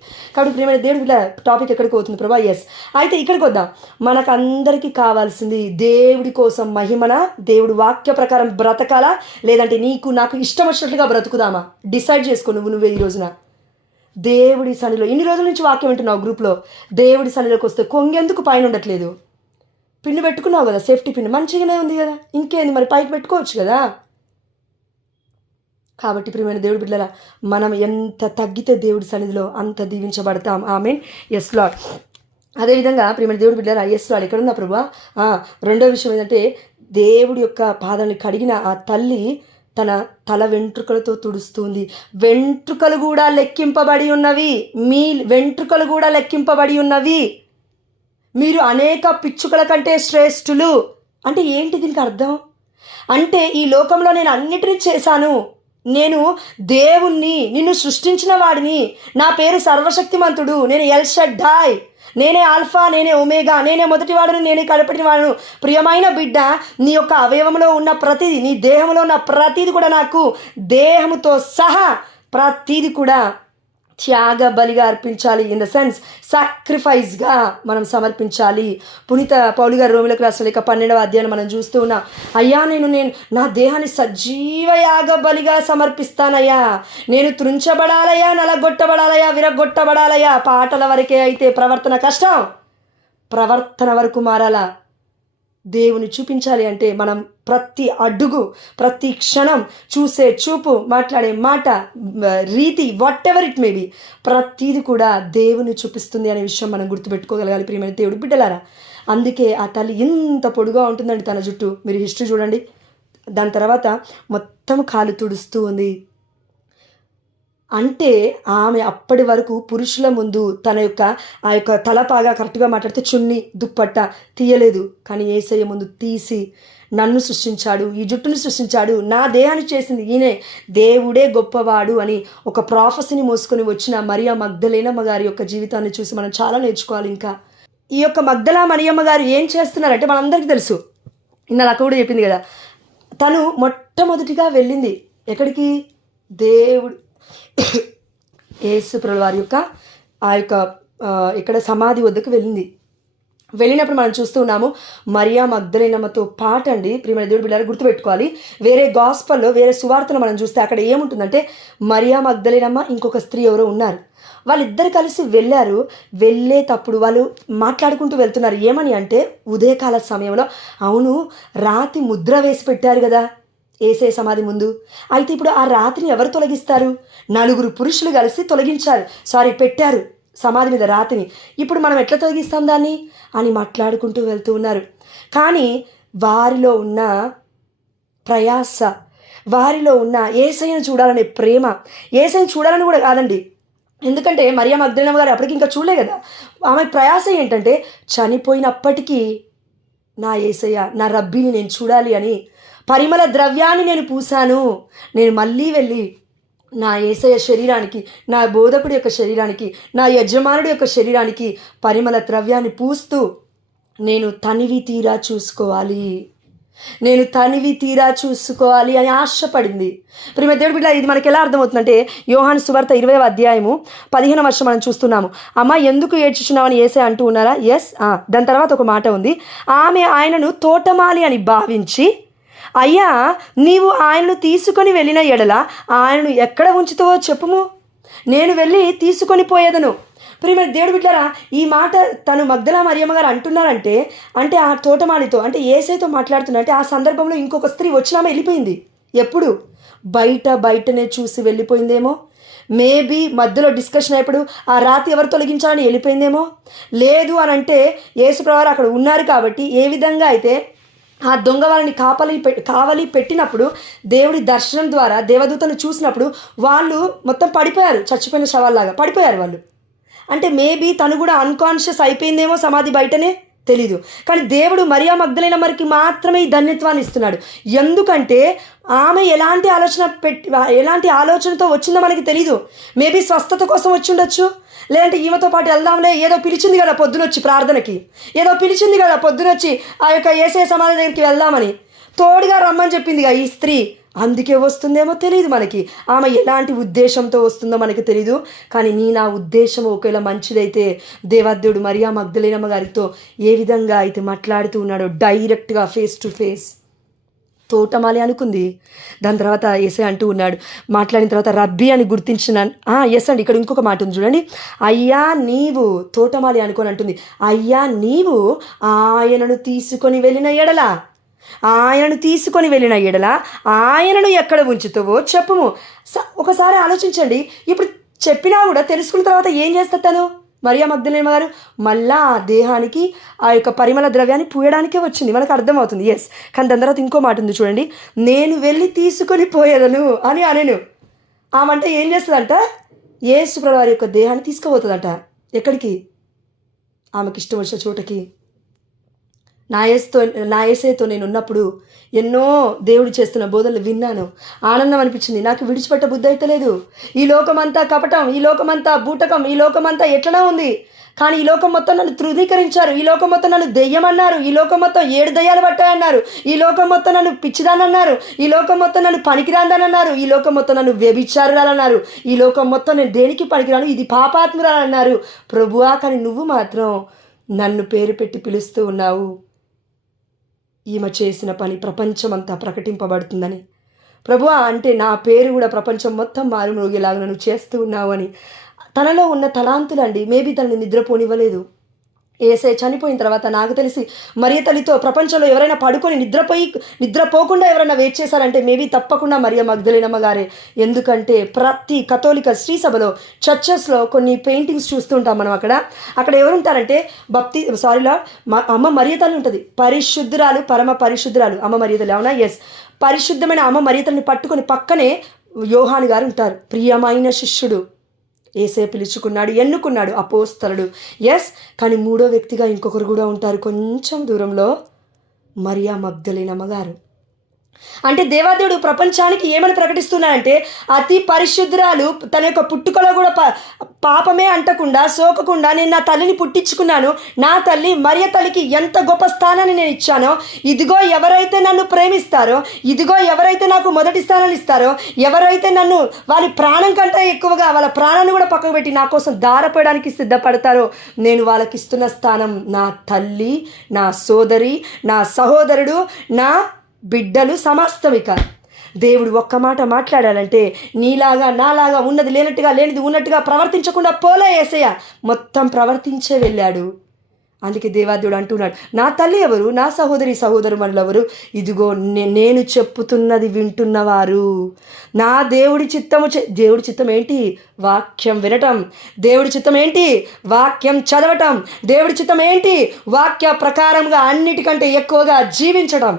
ప్రియమైన దేవుడి బిడ్డ, టాపిక్ ఎక్కడికి పోతుంది ప్రభా? ఎస్. అయితే ఇక్కడికి వద్దాం. మనకందరికీ కావాల్సింది దేవుడి కోసం మహిమన, దేవుడి వాక్య ప్రకారం బ్రతకాలా, లేదంటే నీకు నాకు ఇష్టం వచ్చినట్లుగా బ్రతుకుదామా? డిసైడ్ చేసుకో నువ్వే ఈ రోజున. దేవుడి సన్నిధిలో ఇన్ని రోజుల నుంచి వాక్యం వింటున్నావు గ్రూప్లో, దేవుడి సన్నిధిలోకి వస్తే కొంగెందుకు పైన ఉండట్లేదు? పిన్ను పెట్టుకున్నావు కదా, సేఫ్టీ పిన్ మంచిగానే ఉంది కదా, ఇంకేంది మరి, పైకి పెట్టుకోవచ్చు కదా. కాబట్టి ప్రియమైన దేవుడి బిడ్డలారా, మనం ఎంత తగ్గితే దేవుడి సన్నిధిలో అంత దీవించబడతాం. ఆమేన్. Yes lord. అదేవిధంగా ప్రియమైన దేవుడి బిడ్డలారా, ఎస్ లార్డ్ ఎక్కడున్నా ప్రభువా? రెండో విషయం ఏంటంటే, దేవుడి యొక్క పాదాలను కడిగిన ఆ తల్లి తన తల వెంట్రుకలతో తుడుస్తుంది. వెంట్రుకలు కూడా లెక్కింపబడి ఉన్నవి, మీ వెంట్రుకలు కూడా లెక్కింపబడి ఉన్నవి. మీరు అనేక పిచ్చుకల కంటే శ్రేష్ఠులు. అంటే ఏంటి దీనికి అర్థం? అంటే ఈ లోకంలో నేను అన్నిటినీ చేశాను, నేను దేవుణ్ణి, నిన్ను సృష్టించిన వాడిని, నా పేరు సర్వశక్తిమంతుడు, నేను ఎల్ షడ్డాయ్, నేనే ఆల్ఫా, నేనే ఒమేగా, నేనే మొదటివాడును, నేనే కడపటివాడును. ప్రియమైన బిడ్డ, నీ యొక్క అవయవంలో ఉన్న ప్రతిదీ, నీ దేహంలో ఉన్న ప్రతిదీ కూడా నాకు, దేహముతో సహా ప్రతిదీ కూడా త్యాగ బలిగా అర్పించాలి. ఇన్ ద సెన్స్ సాక్రిఫైస్గా మనం సమర్పించాలి. పునీత పౌలు గారు రోమిలకు రాసిన లేఖ 12వ అధ్యాయం మనం చూస్తూ ఉన్నాం. అయ్యా నేను నా దేహాన్ని సజీవ యాగ బలిగా సమర్పిస్తానయ్యా, నేను త్రుంచబడాలయ్యా, నలగొట్టబడాలయ్యా, విరగొట్టబడాలయ్యా. పాటల వరకే అయితే ప్రవర్తన కష్టం, ప్రవర్తన వరకు మారాలా. దేవుని చూపించాలి అంటే మనం ప్రతి అడుగు, ప్రతి క్షణం, చూసే చూపు, మాట్లాడే మాట, రీతి, what ever it may be, ప్రతిది కూడా దేవుని చూపిస్తుంది అనే విషయం మనం గుర్తుపెట్టుకోగలగాలి ప్రియమైన దేవుడి బిడ్డలారా. అందుకే ఆ తల్లి ఇంత పొడుగా ఉంటుందండి తన జుట్టు. మీరు హిస్టరీ చూడండి. దాని తర్వాత మొత్తం కాలు తుడుస్తూ ఉంది. అంటే ఆమె అప్పటి వరకు పురుషుల ముందు తన యొక్క ఆ యొక్క తలపాగా కరెక్ట్గా మాట్లాడితే చున్ని దుప్పట్ట తీయలేదు. కానీ యేసయ్య ముందు తీసి నన్ను సృష్టించాడు, ఈ జుట్టును సృష్టించాడు, నా దేహాన్ని చేసింది ఈయనే, దేవుడే గొప్పవాడు అని ఒక ప్రాఫెసీని మోసుకొని వచ్చిన మరియా మగ్దలేనమ్మ గారి యొక్క జీవితాన్ని చూసి మనం చాలా నేర్చుకోవాలి. ఇంకా ఈ యొక్క మగ్దలా మరియమ్మ గారు ఏం చేస్తున్నారంటే మనందరికీ తెలుసు. ఇందాక కూడా చెప్పింది కదా, తను మొట్టమొదటిగా వెళ్ళింది ఎక్కడికి? దేవుడు యేసు ప్రభువు వారి యొక్క ఆ యొక్క ఇక్కడ సమాధి వద్దకు వెళ్ళినప్పుడు మనం చూస్తూ ఉన్నాము మరియా మగ్దలేనమ్మతో పాటండి ప్రియమైన దేవుడి బిడ్డలారా గుర్తుపెట్టుకోవాలి. వేరే గాస్పల్లో, వేరే సువార్తను మనం చూస్తే అక్కడ ఏముంటుందంటే మరియా మగ్దలేనమ్మ ఇంకొక స్త్రీ ఎవరో ఉన్నారు. వాళ్ళిద్దరు కలిసి వెళ్ళారు. వెళ్ళేటప్పుడు వాళ్ళు మాట్లాడుకుంటూ వెళ్తున్నారు. ఏమని అంటే ఉదయకాల సమయంలో, అవును రాతి ముద్ర వేసి పెట్టారు కదా యేసయ్య సమాధి ముందు, అయితే ఇప్పుడు ఆ రాతిని ఎవరు తొలగిస్తారు? 4 పురుషులు కలిసి పెట్టారు సమాధి మీద రాతిని. ఇప్పుడు మనం ఎట్లా తొలగిస్తాం దాన్ని అని మాట్లాడుకుంటూ వెళ్తూ ఉన్నారు. కానీ వారిలో ఉన్న ప్రయాస, వారిలో ఉన్న యేసయ్యను చూడాలనే ప్రేమ, యేసయ్యను చూడాలని కూడా కాదండి, ఎందుకంటే మరియా మగ్దలేనమ్మ గారు అప్పటికి ఇంకా చూడలే కదా. ఆమె ప్రయాస ఏంటంటే చనిపోయినప్పటికీ నా యేసయ్య, నా రబ్బీని నేను చూడాలి అని పరిమళ ద్రవ్యాన్ని నేను పూసాను. నేను మళ్ళీ వెళ్ళి నా యేసయ్య శరీరానికి, నా బోధకుడి యొక్క శరీరానికి, నా యజమానుడి యొక్క శరీరానికి పరిమళ ద్రవ్యాన్ని పూస్తూ నేను తనివి తీరా చూసుకోవాలి అని ఆశపడింది. ప్రియమైన దేవుడి బిడ్డ, ఇది మనకి ఎలా అర్థమవుతుందంటే యోహాను సువార్త 20వ అధ్యాయము 15వ వచనం మనం చూస్తున్నాము. అమ్మ ఎందుకు ఏడ్చుచున్నావని యేసయ్య అంటూ ఉన్నారా? ఎస్. దాని తర్వాత ఒక మాట ఉంది. ఆమె ఆయనను తోటమాలి అని భావించి, అయ్యా నీవు ఆయనను తీసుకొని వెళ్ళిన ఎడల ఆయనను ఎక్కడ ఉంచుతావో చెప్పుము, నేను వెళ్ళి తీసుకొని పోయేదను. ప్రియమైన దేవుడి బిడ్డలారా, ఈ మాట తను మగ్దలా మరియమ్మ గారు అంటున్నారంటే, అంటే ఆ తోటమాలితో, అంటే యేసయ్యతో మాట్లాడుతున్నా, ఆ సందర్భంలో ఇంకొక స్త్రీ వచ్చినామో వెళ్ళిపోయింది. ఎప్పుడు? బయటనే చూసి వెళ్ళిపోయిందేమో. మేబీ మధ్యలో డిస్కషన్ అయినప్పుడు ఆ రాతి ఎవరు తొలగించాలని వెళ్ళిపోయిందేమో. లేదు అని అంటే యేసు ప్రభువు అక్కడ ఉన్నారు కాబట్టి ఏ విధంగా అయితే ఆ దొంగ వాళ్ళని కావలి పెట్టినప్పుడు దేవుడి దర్శనం ద్వారా దేవదూతను చూసినప్పుడు వాళ్ళు మొత్తం పడిపోయారు, చచ్చిపోయిన శవాల్లాగా పడిపోయారు వాళ్ళు. అంటే మేబీ తను కూడా అన్కాన్షియస్ అయిపోయిందేమో సమాధి బయటనే, తెలీదు. కానీ దేవుడు మరియా మగ్దలేనమ్మకి మాత్రమే ఈ ధన్యత్వాన్ని ఇస్తున్నాడు. ఎందుకంటే ఆమె ఎలాంటి ఆలోచనతో వచ్చిందో మనకి తెలీదు. మేబీ స్వస్థత కోసం వచ్చి ఉండొచ్చు, లేదంటే ఈమెతో పాటు వెళ్దాంలే, ఏదో పిలిచింది కదా పొద్దునొచ్చి ప్రార్థనకి, ఏదో పిలిచింది కదా పొద్దునొచ్చి ఆ యొక్క యేసయ్య సమాధి దగ్గరికి వెళ్దామని, తోడుగా రమ్మని చెప్పిందిగా ఈ స్త్రీ, అందుకే వస్తుందేమో తెలియదు మనకి. ఆమె ఎలాంటి ఉద్దేశంతో వస్తుందో మనకి తెలీదు. కానీ నా ఉద్దేశం ఒకవేళ మంచిదైతే దేవాదేవుడు మరియా మగ్దలేనమ్మ గారితో ఏ విధంగా అయితే మాట్లాడుతూ ఉన్నాడో డైరెక్ట్గా ఫేస్ టు ఫేస్, తోటమాలి అనుకుంది. దాని తర్వాత యేసయ్య అంటూ ఉన్నాడు, మాట్లాడిన తర్వాత రబ్బీ అని గుర్తించినాను. ఎస్ అండి, ఇక్కడ ఇంకొక మాట ఉంది చూడండి. అయ్యా నీవు, తోటమాలి అనుకొని అంటుంది, అయ్యా నీవు ఆయనను తీసుకొని వెళ్ళిన ఎడల ఆయనను ఎక్కడ ఉంచుతావో చెప్పుము. ఒకసారి ఆలోచించండి. ఇప్పుడు చెప్పినా కూడా తెలుసుకున్న తర్వాత ఏం చేస్తారు తను? మరియా మగ్దలేనమ్మ గారు మళ్ళా ఆ దేహానికి ఆ యొక్క పరిమళ ద్రవ్యాన్ని పూయడానికే వచ్చింది, మనకు అర్థమవుతుంది. ఎస్. కానీ దాని తర్వాత ఇంకో మాట ఉంది చూడండి, నేను వెళ్ళి తీసుకొని పోయేదను అని అనేను. ఆమంటే ఏం చేస్తుందంట? యేసు ప్రభువు వారి యొక్క దేహాన్ని తీసుకుపోతుందంట. ఎక్కడికి? ఆమెకి ఇష్టం వచ్చిన చోటకి. నా యేసేతో నేను ఉన్నప్పుడు ఎన్నో దేవుడు చేస్తున్న బోధనలు విన్నాను. ఆనందం అనిపించింది. నాకు విడిచిపెట్ట బుద్ధి అయితే లేదు. ఈ లోకమంతా కపటం, ఈ లోకమంతా బూటకం, ఈ లోకమంతా ఎట్లనే ఉంది. కానీ ఈ లోకం మొత్తం నన్ను ధృవీకరించారు. ఈ లోకం మొత్తం నన్ను దెయ్యమన్నారు. ఈ లోకం మొత్తం 7 దయ్యాలు పట్టాయన్నారు. ఈ లోకం మొత్తం నన్ను పిచ్చిదానన్నారు. ఈ లోకం మొత్తం నన్ను పనికిరాందనన్నారు. ఈ లోకం మొత్తం నన్ను వ్యభిచారురాలన్నారు. ఈ లోకం మొత్తం నేను దేనికి పనికిరాను, ఇది పాపాత్మురాలన్నారు. ప్రభువా, కానీ నువ్వు మాత్రం నన్ను పేరు పెట్టి పిలుస్తూ ఉన్నావు. ఈమె చేసిన పని ప్రపంచమంతా ప్రకటింపబడుతుందని. ప్రభువా, అంటే నా పేరు కూడా ప్రపంచం మొత్తం మారుమోగేలాగా నువ్వు చేస్తూ ఉన్నావు అని. తనలో ఉన్న తలాంతులండి మేబీ తనని నిద్రపోనివ్వలేదు. యేసయ్య చనిపోయిన తర్వాత నాకు తెలిసి మరియ తల్లితో ప్రపంచంలో ఎవరైనా పడుకొని నిద్రపోకుండా ఎవరైనా వెయిట్ చేశారంటే మేబీ తప్పకుండా మరియ మగ్దలేనమ్మ గారే. ఎందుకంటే ప్రతి కథోలిక శ్రీ సభలో చర్చెస్లో కొన్ని పెయింటింగ్స్ చూస్తుంటాం మనం. అక్కడ ఎవరుంటారంటే మా అమ్మ మరియ తల్లి ఉంటుంది. పరిశుద్ధురాలు, పరమ పరిశుద్ధురాలు అమ్మ మరియ తల్లి. అవునా? ఎస్. పరిశుద్ధమైన అమ్మ మరియ తల్లిని పట్టుకొని పక్కనే యోహాను గారు ఉంటారు. ప్రియమైన శిష్యుడు. యేసయ్య పిలుచుకున్నాడు, ఎన్నుకున్నాడు, అపోస్తలుడు. ఎస్. కానీ 3వ వ్యక్తిగా ఇంకొకరు కూడా ఉంటారు కొంచెం దూరంలో, మరియా మగ్దలేనమ్మ గారు. అంటే దేవాదేవుడు ప్రపంచానికి ఏమని ప్రకటిస్తున్నాడంటే అతి పరిశుద్ధురాలు, తన యొక్క పుట్టుకలో కూడా పాపమే అంటకుండా సోకకుండా నేను నా తల్లిని పుట్టించుకున్నాను. నా తల్లి మరియ తల్లికి ఎంత గొప్ప స్థానాన్ని నేను ఇచ్చానో, ఇదిగో ఎవరైతే నన్ను ప్రేమిస్తారో, ఇదిగో ఎవరైతే నాకు మొదటి స్థానాన్ని ఇస్తారో, ఎవరైతే నన్ను వాళ్ళ ప్రాణం కంటే ఎక్కువగా వాళ్ళ ప్రాణాన్ని కూడా పక్కకు పెట్టి నా కోసం దారపోయడానికి సిద్ధపడతారో, నేను వాళ్ళకి ఇస్తున్న స్థానం నా తల్లి, నా సోదరి, నా సహోదరుడు, నా బిడ్డలు, సమస్తమిక. దేవుడు ఒక్క మాట మాట్లాడాలంటే నీలాగా నాలాగా ఉన్నది లేనట్టుగా లేనిది ఉన్నట్టుగా ప్రవర్తించకుండా పోలే యేసయ్య, మొత్తం ప్రవర్తించే వెళ్ళాడు. అందుకే దేవాదేవుడు అంటున్నాడు, నా తల్లి ఎవరు, నా సహోదరి సహోదరుమణులు ఎవరు, ఇదిగో నేను చెప్పుతున్నది వింటున్నవారు. నా దేవుడి చిత్తం ఏంటి? వాక్యం వినటం. దేవుడి చిత్తం ఏంటి? వాక్యం చదవటం. దేవుడి చిత్తం ఏంటి? వాక్య ప్రకారంగా అన్నిటికంటే ఎక్కువగా జీవించడం.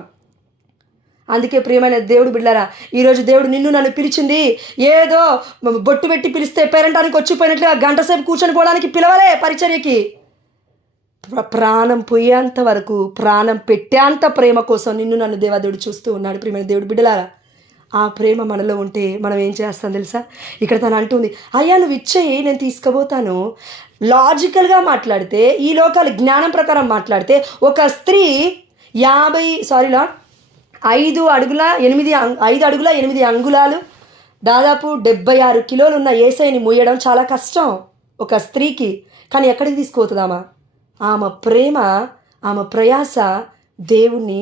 అందుకే ప్రియమైన దేవుడు బిడ్డలారా, ఈరోజు దేవుడు నిన్ను నన్ను పిలిచింది ఏదో బొట్టు పెట్టి పిలిస్తే పేరంటానికి వచ్చిపోయినట్లుగా గంట సేపు కూర్చొని పోవడానికి పిలవలే. పరిచర్యకి ప్రాణం పోయేంత వరకు, ప్రాణం పెట్టేంత ప్రేమ కోసం నిన్ను నన్ను దేవాదేవుడు చూస్తూ ఉన్నాడు. ప్రియమైన దేవుడు బిడ్డలారా, ఆ ప్రేమ మనలో ఉంటే మనం ఏం చేస్తాం తెలుసా? ఇక్కడ తను అంటుంది, అయ్యా నువ్వు ఇచ్చేయి, నేను తీసుకుపోతాను. లాజికల్గా మాట్లాడితే, ఈ లోకాల జ్ఞానం ప్రకారం మాట్లాడితే, ఒక స్త్రీ 5 అడుగుల 8 అంగుళాలు దాదాపు 76 కిలోలు ఉన్న యేసయ్యని మోయడం చాలా కష్టం ఒక స్త్రీకి. కానీ ఎక్కడికి తీసుకుపోతుందామా? ఆమె ప్రేమ, ఆమె ప్రయాస దేవుణ్ణి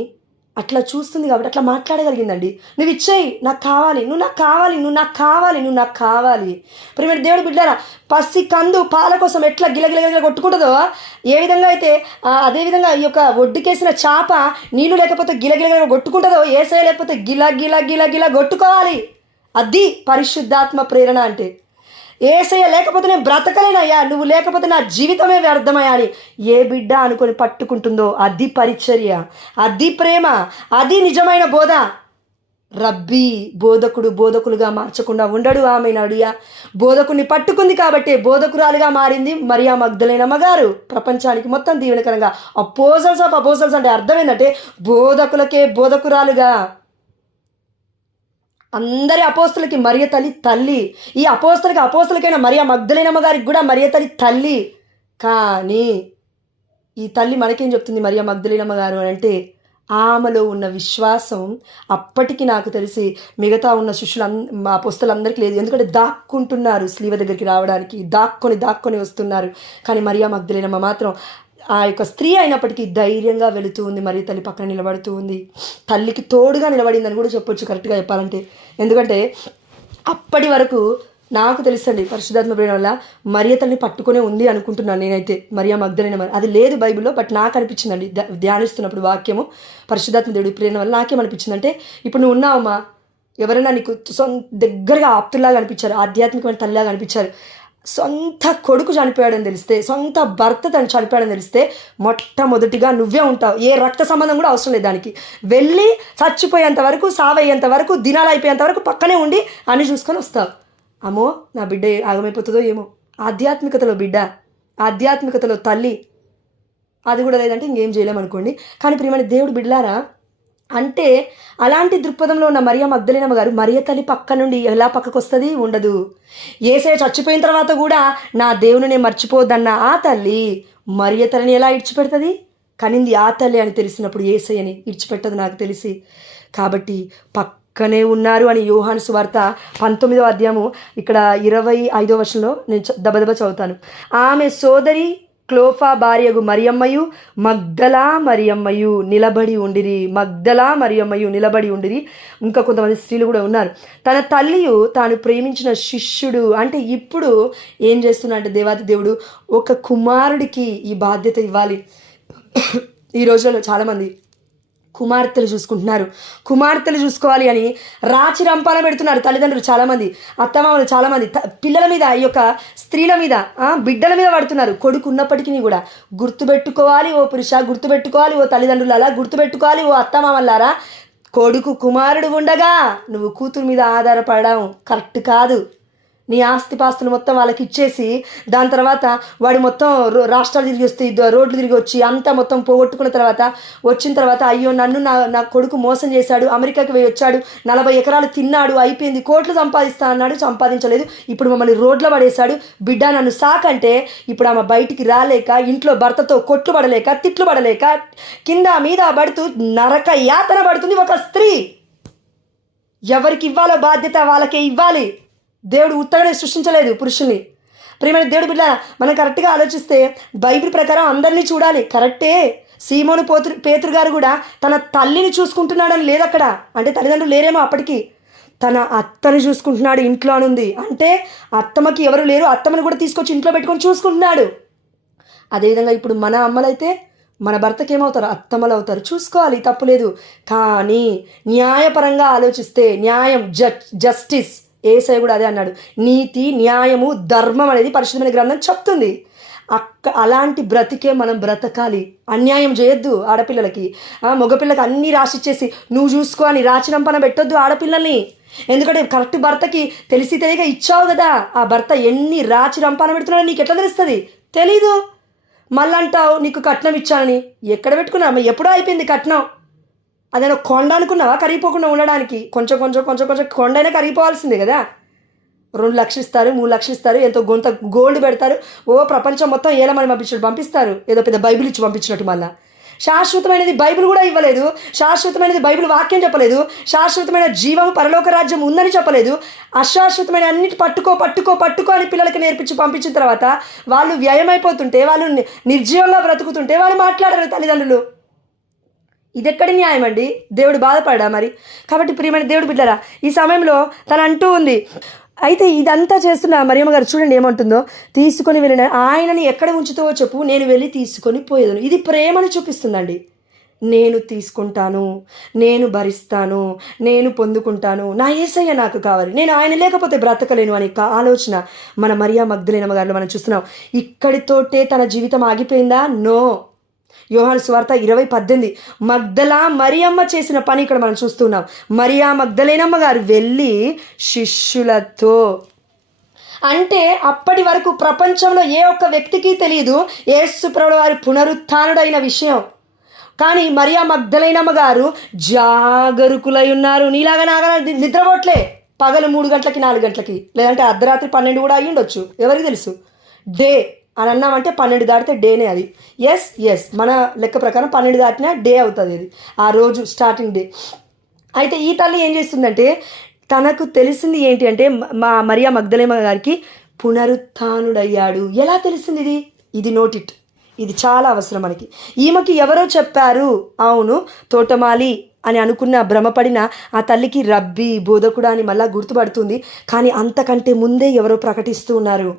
అట్లా చూస్తుంది కాబట్టి అట్లా మాట్లాడగలిగిందండి. నువ్వు ఇచ్చేయి, నాకు కావాలి, నువ్వు నాకు కావాలి, నువ్వు నాకు కావాలి, నువ్వు నాకు కావాలి. ప్రియమైన దేవుడు బిడ్డారా, పసి కందు పాల కోసం ఎట్లా గిలగిలగిల కొట్టుకుంటుందో, ఏ విధంగా అయితే అదేవిధంగా ఈ యొక్క ఒడ్డుకేసిన చేప నీళ్ళు లేకపోతే గిలగిలగిల కొట్టుకుంటుందో, యేసయ్య లేకపోతే గిల గిల గిల గిల కొట్టుకోవాలి. అది పరిశుద్ధాత్మ ప్రేరణ అంటే. యేసయ్య లేకపోతే నేను బ్రతకలేనయ్యా, నువ్వు లేకపోతే నా జీవితమే వ్యర్థమయ్యా అని ఏ బిడ్డ అనుకొని పట్టుకుంటుందో అది పరిచర్య, అది ప్రేమ, అది నిజమైన బోధ. రబ్బీ బోధకులుగా మార్చకుండా ఉండడు. ఆమె నడియా బోధకుని పట్టుకుంది కాబట్టి బోధకురాలుగా మారింది మరియా మగ్దలేనమ్మ గారు. ప్రపంచానికి మొత్తం దీవెనకరంగా అపోజల్స్ ఆఫ్ అపోజల్స్ అంటే అర్థం ఏంటంటే బోధకులకే బోధకురాలుగా. అందరి అపోస్తలకి మరియ తల్లి. ఈ అపోస్తలకైనా మరియా మగ్దలేనమ్మ గారికి కూడా మరియ తల్లి. కానీ ఈ తల్లి మనకేం చెప్తుంది మరియా మగ్దలేనమ్మ గారు అని అంటే, ఆమెలో ఉన్న విశ్వాసం అప్పటికి నాకు తెలిసి మిగతా ఉన్న మా అపోస్తలందరికీ లేదు. ఎందుకంటే దాక్కుంటున్నారు స్లీవ దగ్గరికి రావడానికి, దాక్కొని వస్తున్నారు. కానీ మరియా మగ్దలేనమ్మ మాత్రం ఆ యొక్క స్త్రీ అయినప్పటికీ ధైర్యంగా వెళుతూ ఉంది. మరి తల్లి పక్కన నిలబడుతూ ఉంది. తల్లికి తోడుగా నిలబడిందని కూడా చెప్పొచ్చు కరెక్ట్గా చెప్పాలంటే. ఎందుకంటే అప్పటి వరకు నాకు తెలుసండి పరిశుద్ధాత్మ ప్రేరణ వల్ల మరియ తల్లిని పట్టుకునే ఉంది అనుకుంటున్నాను నేనైతే. మరియా మగ్దలేనమ్మ అది లేదు బైబిల్లో, బట్ నాకు అనిపించిందండి ధ్యానిస్తున్నప్పుడు వాక్యము పరిశుద్ధాత్మ దేవుడి ప్రేరణ వల్ల నాకేమనిపించిందంటే, ఇప్పుడు నువ్వు ఉన్నావమ్మా, ఎవరైనా నీకు దగ్గరగా ఆప్తుల్లాగా అనిపించారు, ఆధ్యాత్మికమైన తల్లిలాగా అనిపించారు, సొంత కొడుకు చనిపోయాడని తెలిస్తే, సొంత భర్త తను చనిపోయాడని తెలిస్తే మొట్టమొదటిగా నువ్వే ఉంటావు. ఏ రక్త సంబంధం కూడా అవసరం లేదు దానికి. వెళ్ళి చచ్చిపోయేంత వరకు, సావయ్యేంత వరకు, దినాలు అయిపోయేంత వరకు పక్కనే ఉండి అన్ని చూసుకొని వస్తావు. అమ్మో నా బిడ్డ ఆగమైపోతుందో ఏమో. ఆధ్యాత్మికతలో బిడ్డ, ఆధ్యాత్మికతలో తల్లి, అది కూడా లేదంటే ఇంకేం చేయలేమనుకోండి. కానీ ప్రియమైన దేవుడు బిడ్డలారా, అంటే అలాంటి దృక్పథంలో ఉన్న మరియ మగ్దలేనమ్మ గారు మరియ తల్లి పక్క నుండి ఎలా పక్కకు వస్తుంది? ఉండదు. యేసయ్య చచ్చిపోయిన తర్వాత కూడా నా దేవుని నేను మర్చిపోద్దన్న ఆ తల్లి మరియ తల్లిని ఎలా ఇడిచిపెడుతుంది? కనింది ఆ తల్లి అని తెలిసినప్పుడు యేసయ్యని ఇడిచిపెట్టదు నాకు తెలిసి. కాబట్టి పక్కనే ఉన్నారు అని యోహాను సువార్త 19వ అధ్యాయము ఇక్కడ 25వ వచనంలో నేను దబదబ చదువుతాను. ఆమె సోదరి క్లోఫా భార్యగు మరియమ్మయు మగ్దలా మరియమ్మయు నిలబడి ఉండిరి. మగ్దలా మరియమ్మయు నిలబడి ఉండిరి. ఇంకా కొంతమంది స్త్రీలు కూడా ఉన్నారు. తన తల్లియు తాను ప్రేమించిన శిష్యుడు, అంటే ఇప్పుడు ఏం చేస్తున్నా అంటే దేవాది దేవుడు ఒక కుమారుడికి ఈ బాధ్యత ఇవ్వాలి. ఈ రోజుల్లో చాలామంది కుమార్తెలు చూసుకుంటున్నారు. కుమార్తెలు చూసుకోవాలి అని రాచి రంపాన పెడుతున్నారు తల్లిదండ్రులు చాలామంది, అత్తమామలు చాలామంది పిల్లల మీద, ఈ యొక్క స్త్రీల మీద, బిడ్డల మీద పడుతున్నారు. కొడుకు ఉన్నప్పటికీ కూడా గుర్తుపెట్టుకోవాలి ఓ పురుష, గుర్తుపెట్టుకోవాలి ఓ తల్లిదండ్రులారా, గుర్తుపెట్టుకోవాలి ఓ అత్తమామలారా, కొడుకు కుమారుడు ఉండగా నువ్వు కూతురు మీద ఆధారపడడం కరెక్ట్ కాదు. నీ ఆస్తిపాస్తులు మొత్తం వాళ్ళకి ఇచ్చేసి దాని తర్వాత వాడు మొత్తం రాష్ట్రాలు తిరిగి వస్తే రోడ్లు తిరిగి వచ్చి అంతా మొత్తం పోగొట్టుకున్న తర్వాత వచ్చిన తర్వాత అయ్యో నన్ను నా కొడుకు మోసం చేశాడు, అమెరికాకి పోయి వచ్చాడు, 40 ఎకరాలు తిన్నాడు, అయిపోయింది, కోట్లు సంపాదిస్తా అన్నాడు, సంపాదించలేదు, ఇప్పుడు మమ్మల్ని రోడ్లో పడేశాడు, బిడ్డ నన్ను సాకంటే ఇప్పుడు ఆమె బయటికి రాలేక, ఇంట్లో భర్తతో కొట్లు పడలేక, తిట్లు పడలేక, కింద మీద పడుతూ నరక యాతన పడుతుంది ఒక స్త్రీ. ఎవరికి ఇవ్వాలో బాధ్యత వాళ్ళకే ఇవ్వాలి. దేవుడు ఉత్తగానే సృష్టించలేదు పురుషుల్ని. ప్రియమైన దేవుడు బిడ్డ, మనం కరెక్ట్గా ఆలోచిస్తే బైబిల్ ప్రకారం అందరినీ చూడాలి, కరెక్టే. సీమోను పేతురు గారు కూడా తన తల్లిని చూసుకుంటున్నాడని లేదు అక్కడ, అంటే తల్లిదండ్రులు లేరేమో అప్పటికి, తన అత్తని చూసుకుంటున్నాడు ఇంట్లో అనుంది. అంటే అత్తమ్మకి ఎవరు లేరు, అత్తమ్మని కూడా తీసుకొచ్చి ఇంట్లో పెట్టుకొని చూసుకుంటున్నాడు. అదేవిధంగా ఇప్పుడు మన అమ్మలైతే మన భర్తకి ఏమవుతారు? అత్తమ్మలు అవుతారు. చూసుకోవాలి, తప్పులేదు. కానీ న్యాయపరంగా ఆలోచిస్తే న్యాయం, జస్టిస్, యేసయ్య కూడా అదే అన్నాడు. నీతి, న్యాయము, ధర్మం అనేది పరిశుద్ధమైన గ్రంథం చెప్తుంది. అలాంటి బ్రతికే మనం బ్రతకాలి. అన్యాయం చేయొద్దు ఆడపిల్లలకి. మగపిల్లకి అన్నీ రాసిచ్చేసి నువ్వు చూసుకో అని రాచినంపన పెట్టొద్దు ఆడపిల్లల్ని. ఎందుకంటే కరెక్ట్ భర్తకి తెలిసి తెలియక ఇచ్చావు కదా, ఆ భర్త ఎన్ని రాచి రంపాన పెడుతున్నాడో నీకు ఎట్లా తెలుస్తుంది? తెలీదు. మళ్ళంటావు నీకు కట్నం ఇచ్చానని. ఎక్కడ పెట్టుకున్నావు? ఎప్పుడో అయిపోయింది కట్నం. అదేనా కొండ అనుకున్నావా కరిగిపోకుండా ఉండడానికి? కొంచెం కొంచెం కొంచెం కొంచెం కొండైనా కరిగిపోవాల్సిందే కదా. 2 లక్షలు ఇస్తారు, 3 లక్షలు ఇస్తారు, ఎంతో కొంత గోల్డ్ పెడతారు, ఓ ప్రపంచం మొత్తం ఏలమని పంపిస్తారు, ఏదో పెద్ద బైబిల్ ఇచ్చి పంపించినట్టు. మళ్ళీ శాశ్వతమైనది బైబిల్ కూడా ఇవ్వలేదు. శాశ్వతమైనది బైబిల్ వాక్యం చెప్పలేదు. శాశ్వతమైన జీవం, పరలోక రాజ్యం ఉందని చెప్పలేదు. అశాశ్వతమైన అన్నిటి పట్టుకో పట్టుకో పట్టుకో అని పిల్లలకి నేర్పించి పంపించిన తర్వాత వాళ్ళు వ్యయమైపోతుంటే, వాళ్ళు నిర్జీవంగా బ్రతుకుతుంటే వాళ్ళు మాట్లాడారు తల్లిదండ్రులు. ఇది ఎక్కడి న్యాయం అండి? దేవుడు బాధపడా మరి? కాబట్టి ప్రియమైన దేవుడు బిడ్డరా, ఈ సమయంలో తను అంటూ ఉంది. అయితే ఇదంతా చేస్తున్న మరియమ్మ గారు చూడండి ఏమంటుందో. తీసుకొని వెళ్ళిన ఆయనని ఎక్కడ ఉంచుతావో చెప్పు, నేను వెళ్ళి తీసుకొని పోయేదను. ఇది ప్రేమను చూపిస్తుందండి. నేను తీసుకుంటాను, నేను భరిస్తాను, నేను పొందుకుంటాను, నా యేసయ్య నాకు కావాలి, నేను ఆయన లేకపోతే బ్రతకలేను అనే ఆలోచన మన మరియ మగ్దలేనమ్మ గారిలో మనం చూస్తున్నాం. ఇక్కడితోటే తన జీవితం ఆగిపోయిందా? నో. యోహాను సువార్త 20:18 మగ్దలా మరియమ్మ చేసిన పని ఇక్కడ మనం చూస్తున్నాం. మరియా మగ్దలేనమ్మ గారు వెళ్ళి శిష్యులతో, అంటే అప్పటి వరకు ప్రపంచంలో ఏ ఒక్క వ్యక్తికి తెలియదు యేసు ప్రభువు వారి పునరుత్థానుడైన విషయం. కానీ మరియా మగ్దలేనమ్మ గారు జాగరుకులై ఉన్నారు. నీలాగా నాగా నిద్రపోట్లే. పగలు 3 గంటలకి 4 గంటలకి, లేదంటే అర్ధరాత్రి 12 కూడా అయ్యి ఉండొచ్చు, ఎవరికి తెలుసు. డే అని అన్నామంటే 12 దాటితే డేనే అది. ఎస్ మన లెక్క ప్రకారం 12 దాటినా డే అవుతుంది అది, ఆ రోజు స్టార్టింగ్ డే. అయితే ఈ తల్లి ఏం చేస్తుందంటే, తనకు తెలిసింది ఏంటి అంటే మా మరియా మగ్దలేనమ్మ గారికి పునరుత్థానుడయ్యాడు. ఎలా తెలిసింది ఇది నోటిట్, ఇది చాలా అవసరం మనకి. ఈమెకి ఎవరో చెప్పారు, అవును తోటమాలి అని అనుకున్న భ్రమపడిన ఆ తల్లికి రబ్బీ, బోధకుడా అని మళ్ళీ గుర్తుపడుతుంది. కానీ అంతకంటే ముందే ఎవరో ప్రకటిస్తూ ఉన్నారు.